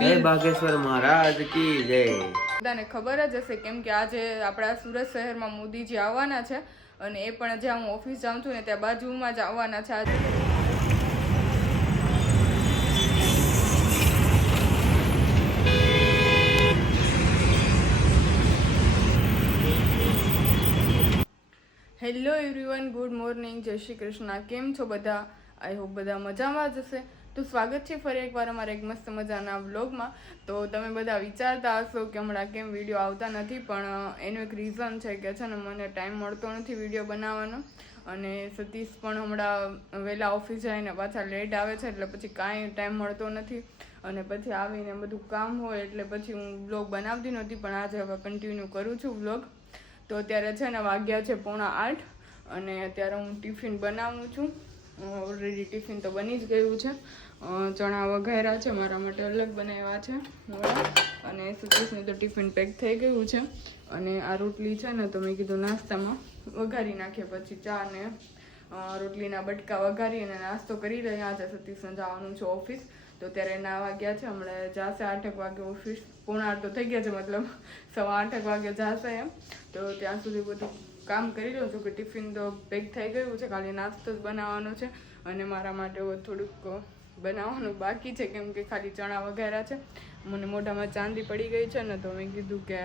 જય બાગેશ્વર મહારાજ કી જય. બધાને ખબર જ હશે કેમ કે આજે આપણા સુરત શહેરમાં મોદીજી આવવાના છે અને એ પણ જ્યાં હું ઓફિસ જાઉં છું ને ત્યાં બાજુમાં જ આવવાના છે આજે. હેલો એવરીવન ગુડ મોર્નિંગ જય શ્રી કૃષ્ણ. કેમ છો બધા? આઈ હોપ બધા મજામાં જ હશે. તો સ્વાગત છે ફરી એકવાર અમારા એક મસ્ત મજાના વ્લોગમાં તો તમે બધા વિચારતા હશો કે હમણાં કેમ વીડિયો આવતા નથી, પણ એનું એક રીઝન છે કે છે ને મને ટાઈમ મળતો નથી વીડિયો બનાવવાનો. અને સતીશ પણ હમણાં વહેલા ઓફિસ જઈને પાછા લેટ આવે છે, એટલે પછી કાંઈ ટાઈમ મળતો નથી. અને પછી આવીને બધું કામ હોય, એટલે પછી હું વ્લોગ બનાવતી નહોતી, પણ આજે હવે કન્ટિન્યુ કરું છું વ્લોગ તો અત્યારે છે ને વાગ્યા છે પોણા આઠ, અને અત્યારે હું ટિફિન બનાવું છું. ઓલરેડી ટિફિન તો બની જ ગયું છે. ચણા વઘાર્યા છે, મારા માટે અલગ બનાવ્યા છે અને સુકેશનું તો ટિફિન પેક થઈ ગયું છે. અને આ રોટલી છે ને, તો મેં કીધું નાસ્તામાં વઘારી નાખીએ, પછી ચા ને રોટલીના બટકા વઘારી અને નાસ્તો કરી રહ્યા છે. સતીશને જવાનું છે ઓફિસ તો ત્યારે ના વાગ્યા છે, હમણાં જાશે આઠેક વાગે ઓફિસ પોણા તો થઈ ગયા છે, મતલબ સવા આઠેક વાગે જાશે એમ. તો ત્યાં સુધી બધું કામ કરી લઉં છું કે ટિફિન તો પેક થઈ ગયું છે ખાલી નાસ્તો જ બનાવવાનો છે અને મારા માટે થોડુંક બનાવવાનું બાકી છે કેમ કે ખાલી ચણા વગેરે છે. મને મોઢામાં ચાંદી પડી ગઈ છે ને તો મેં કીધું કે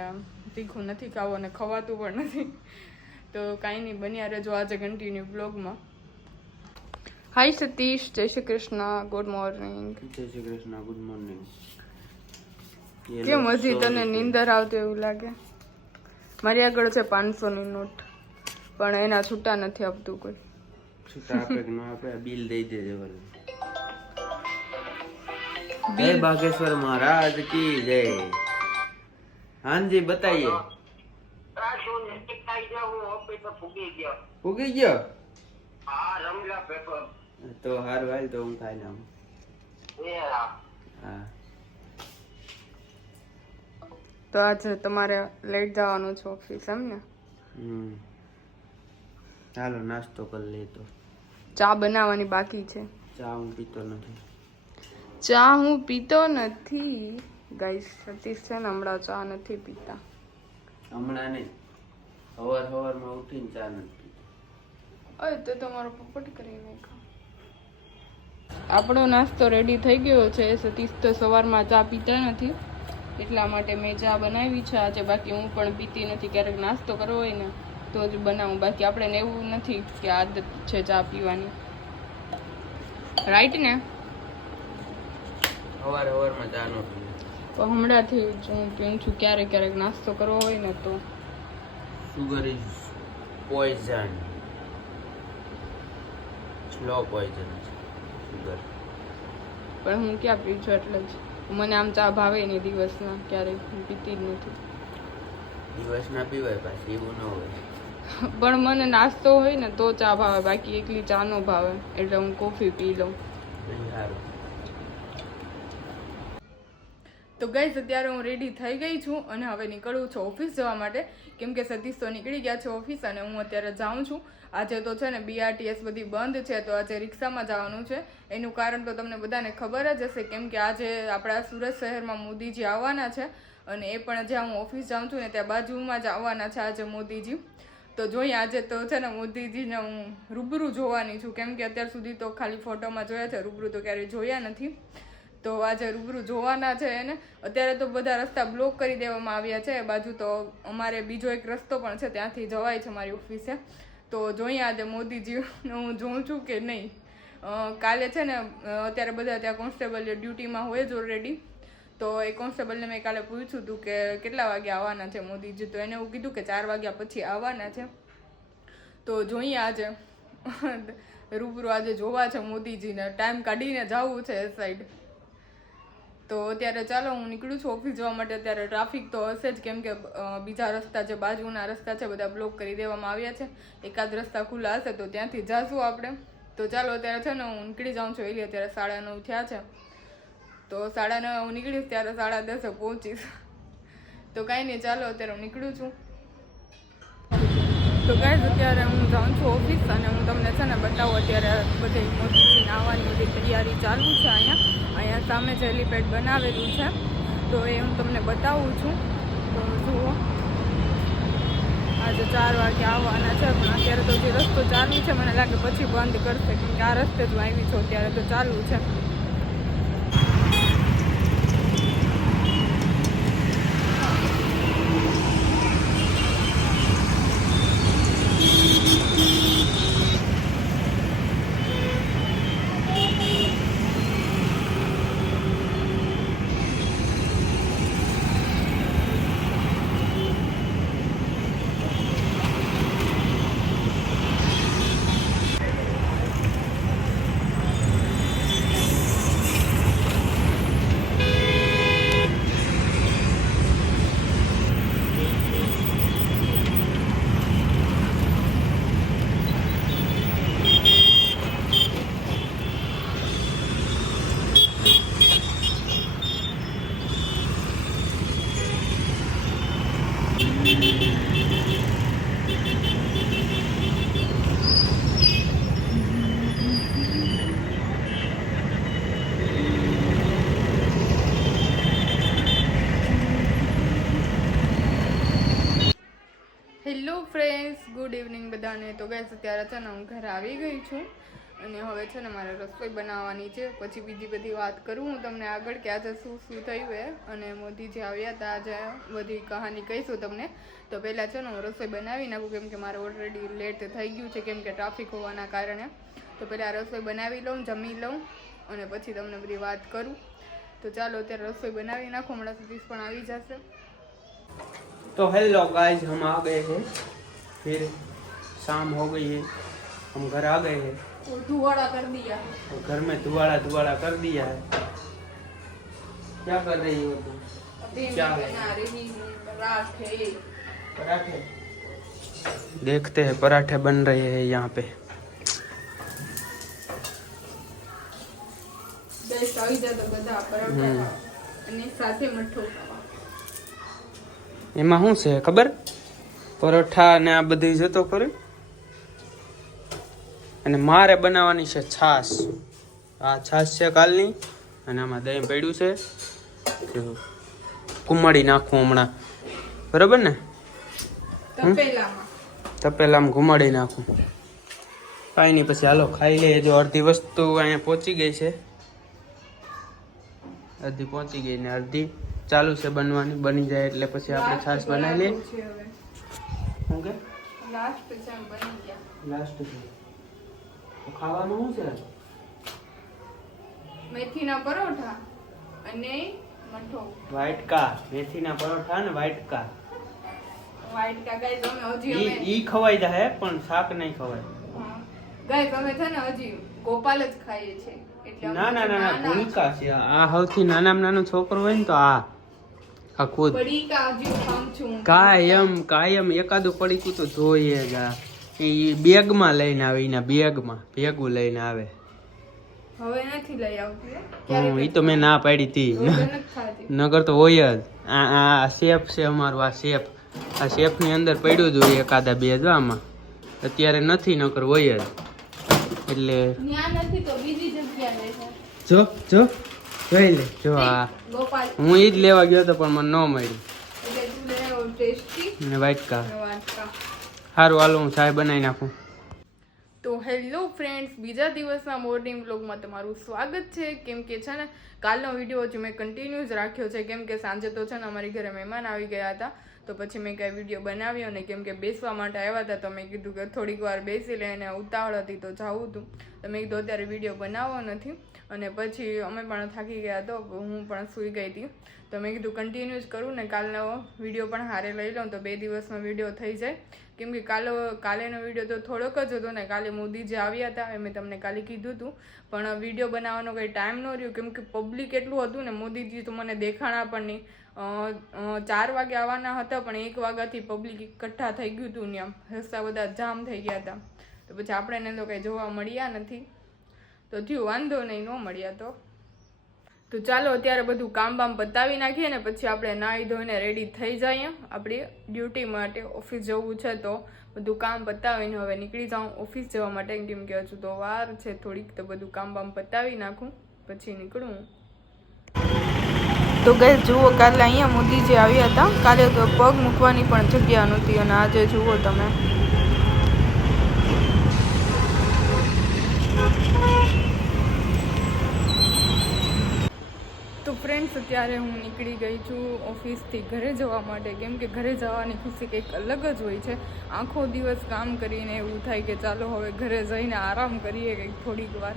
તીખું નથી ખાવું અને ખવાતું પણ નથી. તો કાંઈ નહીં બન્યા રહેજો આજે કન્ટિન્યુ બ્લોગમાં હાય સતીશ જય શ્રી કૃષ્ણ ગુડ મોર્નિંગ જય શ્રી કૃષ્ણ ગુડ મોર્નિંગ કેમ હજી તને નીંદર આવતી એવું લાગે? મારી આગળ છે પાંચસો ની નોટ. પણ એના છૂટા નથી આપતું કોઈ. છૂટા આપે કે ના આપે બિલ દઈ દેજે વળી. જય બાગેશ્વર મહારાજ કી જય? હાંજી બતાઈએ. ફૂગી ગયો? તો હાર વાલ તો હું ખાઈ નામ હા. તો આજે તમારે લેટ જવાનું છે ઓફિસ એમ ને? હમ. ચાલો નાસ્તો કરી લે તો. ચા બનાવવાની બાકી છે? ચા હું પીતો નથી. ચા હું પીતો નથી. ગાઈસ સતીશ છે ને હમણાં ચા નથી પીતા. હમણાં નહીં. હવાર હવારમાં ઉઠીને ચા નથી પીતો. અરે તો તમારો પોપટ કરી નાખ્યો. આપણો નાસ્તો રેડી થઈ ગયો છે. સતીશ તો સવારમાં ચા પીતા નથી. એટલા માટે મેં ચા બનાવી છે. આજે બાકી હું પણ પીતી નથી. ક્યારેક નાસ્તો કરવો હોય ને. તો જ બનાવું. બાકી આપણે એવું નથી કે આદત છે ચા પીવાની. રાઈટ ને? ચા ન તો હમણાંથી જ હું પીઉં છું. ક્યારેક ક્યારેક નાસ્તો કરવો હોય ને તો. Sugar is poison slow poison sugar પણ હું ક્યાં પીઉં છું એટલે જ. મને આમ ચા ભાવે નહીં દિવસના. ક્યારેક હું પીતી જ નથી. દિવસના પીવાય પાછી એવું ન હોય. પણ મને નાસ્તો હોય ને તો ચા ભાવે બાકી એકલી ચા નો ભાવે. એટલે હું કોફી પી લઉં. તો ગઈ અત્યારે હું રેડી થઈ ગઈ છું અને હવે નીકળું છું ઓફિસ જવા માટે. કેમ કે સતીશ તો નીકળી ગયા છે ઓફિસ અને હું અત્યારે જાઉં છું. આજે તો છે ને બીઆરટીએસ બધી બંધ છે તો આજે રિક્ષામાં જવાનું છે. એનું કારણ તો તમને બધાને ખબર જ હશે કેમ કે આજે આપણા સુરત શહેરમાં મોદીજી આવવાના છે. અને એ પણ જ્યાં હું ઓફિસ જાઉં છું ને ત્યાં બાજુમાં જ આવવાના છે આજે મોદીજી. તો જોઈએ આજે તો છે ને મોદીજીને હું રૂબરૂ જોવાની છું. કેમ કે અત્યાર સુધી તો ખાલી ફોટોમાં જોયા છે, રૂબરૂ તો ક્યારેય જોયા નથી. તો આજે રૂબરૂ જોવાના છે એને. અત્યારે તો બધા રસ્તા બ્લોક કરી દેવામાં આવ્યા છે. બાજુ તો અમારે બીજો એક રસ્તો પણ છે, ત્યાંથી જવાય છે મારી ઓફિસે. તો જોઈએ આજે મોદીજીને હું જોઉં છું કે નહીં. કાલે છે ને અત્યારે બધા ત્યાં કોન્સ્ટેબલ ડ્યુટીમાં હોય જ ઓલરેડી તો એ કોન્સ્ટેબલને મેં કાલે પૂછ્યું હતું કે કેટલા વાગે આવવાના છે મોદીજી? તો એને એવું કીધું કે ચાર વાગ્યા પછી આવવાના છે. તો જોઈએ આજે. રૂબરૂ આજે જોવા છે મોદીજીને. ટાઈમ કાઢીને જવું છે એ સાઈડ તો અત્યારે ચાલો હું નીકળું છું ઓફિસ જવા માટે. અત્યારે ટ્રાફિક તો હશે જ. કેમ કે બીજા રસ્તા જે બાજુના રસ્તા છે, બધા બ્લોક કરી દેવામાં આવ્યા છે. એકાદ રસ્તા ખુલ્લા હશે તો ત્યાંથી જાશું આપણે. તો ચાલો અત્યારે છે ને હું નીકળી જાઉં છું. એલી અત્યારે સાડા નવ થયા છે. તો સાડા નવે હું નીકળીશ ત્યારે સાડા દસે પહોંચીશ તો કાંઈ નહીં, ચાલો અત્યારે હું નીકળું છું. તો ગાઈઝ અત્યારે હું જાઉં છું ઓફિસ અને હું તમને છે ને બતાવું અત્યારે બધી મોટી આવવાની બધી તૈયારી ચાલુ છે અહીંયા. અહીંયા સામે જ હેલીપેડ બનાવેલું છે. તો એ હું તમને બતાવું છું. તો જુઓ. આજે ચાર વાગે આવવાના છે, પણ અત્યારે તો જે રસ્તો ચાલુ છે, મને લાગે પછી બંધ કરશે, કેમ કે આ રસ્તે જ આવી છું, અત્યારે તો ચાલુ છે. હેલો ફ્રેન્ડ્સ ગુડ ઇવનિંગ બધાને. તો ગેસ અત્યારે છે ને હું ઘરે આવી ગઈ છું. અને હવે છે ને મારે રસોઈ બનાવવાની છે. પછી બીજી બધી વાત કરું હું તમને આગળ કે આજે શું શું થયું એ અને મોદીજી આવ્યા હતા, આજે બધી કહાની કહીશું તમને. તો પહેલાં છે ને હું રસોઈ બનાવી નાખું, કેમ કે મારે ઓલરેડી લેટ થઈ ગયું છે, કેમ કે ટ્રાફિક હોવાના કારણે. તો પહેલાં રસોઈ બનાવી લઉં, જમી લઉં અને પછી તમને બધી વાત કરું. તો ચાલો અત્યારે રસોઈ બનાવી નાખો, હમણાં સુધી પણ આવી જશે. તો હેલો ગાઈઝ, હમ આ ગયે હે. ફિર શામ હો ગઈ હે. હમ ઘર આ ગયે હે. ધુવાડા કરી દિયા और घर में धुआड़ा धुआड़ा कर दिया है क्या कर रही हो तुम अभी क्या मैं है? बना रही हूँ पराठे पराठे देखते हैं पराठे बन रहे हैं यहाँ पे બેસ્ટ આવી જાય તો બધા પરાઠા હમ. ખાવા. અને સાથે મઠ્ઠો ખાવા એમાં શું છે ખબર પરોઠા ને આ બધી જતો કરે અને મારે બનાવવાની છે છાશ. આ છાશ છે કાલની અને આમાં દહીં પડ્યું છે. કુમાડી નાખું હમણાં. બરાબર ને? તપેલામાં. ઘુમાડી નાખું. કાંઈ નહીં પછી હાલો ખાઈ લઈએ. જો અડધી વસ્તુ અહીંયા પહોંચી ગઈ છે. અડધી પહોંચી ગઈ ને અડધી ચાલુ છે બનવાની બની જાય એટલે પછી આપણે છાશ બનાવી લઈએ. લાસ્ટ લાસ્ટ ખાવાનું શું છે? મેથીના પરોઠા અને મઠ્ઠો વાટકા મેથીના પરોઠા ને વાટકા વ્હાઈટ કા ગાઈસ અમે હજી અમે ઈ ખવાઈ જાય પણ શાક નહીં ખવાય. ગાઈસ અમે છે ને હજી ગોપાલ જ ખાઈએ છીએ. એટલે ના ના ના ના નાના ભૂલકા છે આ સૌથી નાનામાં નાનું છોકરો હોય ને તો આ આ ખુદ. પડીકા હજી ખાઉં છું. કાયમ કાયમ એકાદું પડીકું તો જોઈએ જ આ. એ બેગમાં લઈને આવે એના બેગમાં ભેગું લઈને આવે. હવે નથી લઈ આવતી હો. હું ક્યારેક તો મેં ના પાડી હતી નગર તો હોય જ. આ આ શેફ છે અમારું આ શેફ આ શેફની અંદર પડ્યું જ હોય એકાદા બે જ આમાં. અત્યારે નથી નકર હોય જ. એટલે જો જો જોઈ લે જો આ. હું એ જ લેવા ગયો હતો પણ મને ન મળ્યું. ને વાટકા. સારું હાલો, હું ચાય બનાવી નાખું. તો હેલો ફ્રેન્ડ્સ, બીજા દિવસના મોર્નિંગ બ્લોગમાં તમારું સ્વાગત છે. કેમ કે છે ને, કાલનો વીડિયો હજુ મેં કન્ટિન્યુ રાખ્યો છે. કેમ કે સાંજે તો છે ને, અમારી ઘરે મહેમાન આવી ગયા હતા. તો પછી મેં કાંઈ વીડિયો બનાવ્યો ને કેમ કે બેસવા માટે આવ્યા હતા, તો મેં કીધું કે થોડીક વાર બેસી લે અને ઉતાવળ હતી તો જવું હતું તો મેં કીધું, અત્યારે વીડિયો બનાવવો નથી. અને પછી અમે પણ થાકી ગયા તો હું પણ સૂઈ ગઈ હતી. તો મેં કીધું કન્ટિન્યુ જ કરું ને, કાલનો વીડિયો પણ હારે લઈ લઉં તો બે દિવસમાં વીડિયો થઈ જાય. કેમ કે કાલો, કાલેનો વીડિયો તો થોડોક જ હતો ને, કાલે મોદી જે આવ્યા હતા, એ મેં તમને કાલે કીધું હતું. પણ વીડિયો બનાવવાનો કંઈ ટાઈમ ન રહ્યો, કેમ કે પબ્લિક એટલું હતું ને, મોદીજી તો મને દેખાણા પણ નહીં. ચાર વાગે આવવાના હતા, પણ એક વાગ્યાથી પબ્લિક એકઠા થઈ ગયું હતું આમ રસ્તા બધા જામ થઈ ગયા હતા તો પછી આપણે એને તો કંઈ જોવા મળ્યા નથી. તો થયું, વાંધો નહીં, ન મળ્યા તો. તો ચાલો અત્યારે બધું કામ બામ પતાવી નાખીએ ને પછી આપણે નાહી ધોઈને રેડી થઈ જઈએ. આપણી ડ્યુટી માટે ઓફિસ જવું છે તો બધું કામ પતાવીને હવે નીકળી જાઉં. ઓફિસ જવા માટે કેમ કે હજુ તો વાર છે, થોડીક તો બધું કામ બામ પતાવી નાખું, પછી નીકળું. તો ગઈ જુઓ, કાલે અહીંયા મોદીજી આવ્યા હતા. કાલે તો પગ મૂકવાની પણ જગ્યા નહોતી અને આજે જુઓ તમે. તો ફ્રેન્ડ્સ અત્યારે હું નીકળી ગઈ છું ઓફિસથી ઘરે જવા માટે. કેમ કે ઘરે જવાની ખુશી કંઈક અલગ જ હોય છે. આખો દિવસ કામ કરીને એવું થાય કે ચાલો હવે ઘરે જઈને આરામ કરીએ કંઈક થોડીક વાર.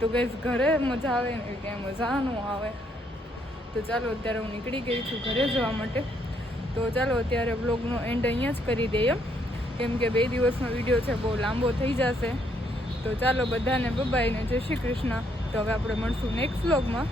તો ગઈશ ઘરે મજા આવે ને ક્યાંય મજા ન આવે. તો ચાલો અત્યારે હું નીકળી ગઈ છું ઘરે જવા માટે. તો ચાલો અત્યારે બ્લોગનો એન્ડ અહીંયા જ કરી દઈએ. કેમ કે બે દિવસનો વીડિયો છે, બહુ લાંબો થઈ જશે. તો ચાલો બધાને બબાઈને જય શ્રી કૃષ્ણ. તો હવે આપણે મળશું નેક્સ્ટ બ્લોગમાં